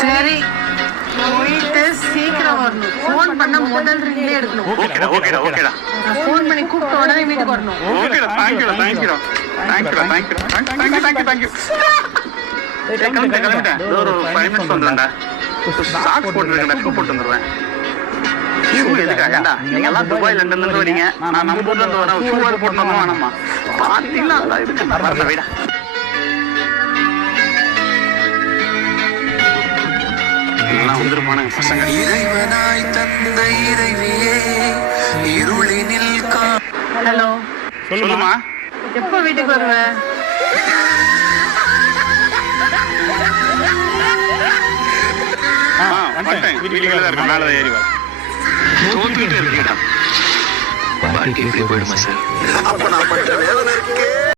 சரி போயிட்டு சீக்கிரம் வரணும். ஃபோன் பண்ண முதல் ரிங்லே எடுக்கணும். ஓகேடா. ஃபோன் பண்ணி கூப்பிட்ட உடனே வீட்டுக்கு வரணும். ஓகேடா. தேங்க்யூ. கிளம்பிட்டேன். ஒரு 5 minutes வந்துடும்டா. சாக்ஸ் போட்டுருக்கேன்டா, ஷூ போட்டு வந்துடுவேன். ஷூ எதுக்காகடா? நீங்க எல்லாம் துபாய் லண்டன்ல இருந்து வரீங்க, நான் நம்ம ஊர்ல இருந்து வரேன். ஷூ அது போட்டு வரணும் வேணாமா? பாத்தீங்களா நல்லா இருக்கு. வரத விட எல்லாம் வந்துருமான பசங்க. இறைவனாய் தந்த இறைவியே இருளினில் ஹலோ சொல்லுமா. எப்போ வீட்டுக்கு வருவ? வீட்டுல தான் இருக்கேன். மேலே ஏறி வா. வாழ்க்கை போயிடுமா சார்? அப்ப நான் பட்ட வேதனை இருக்கே.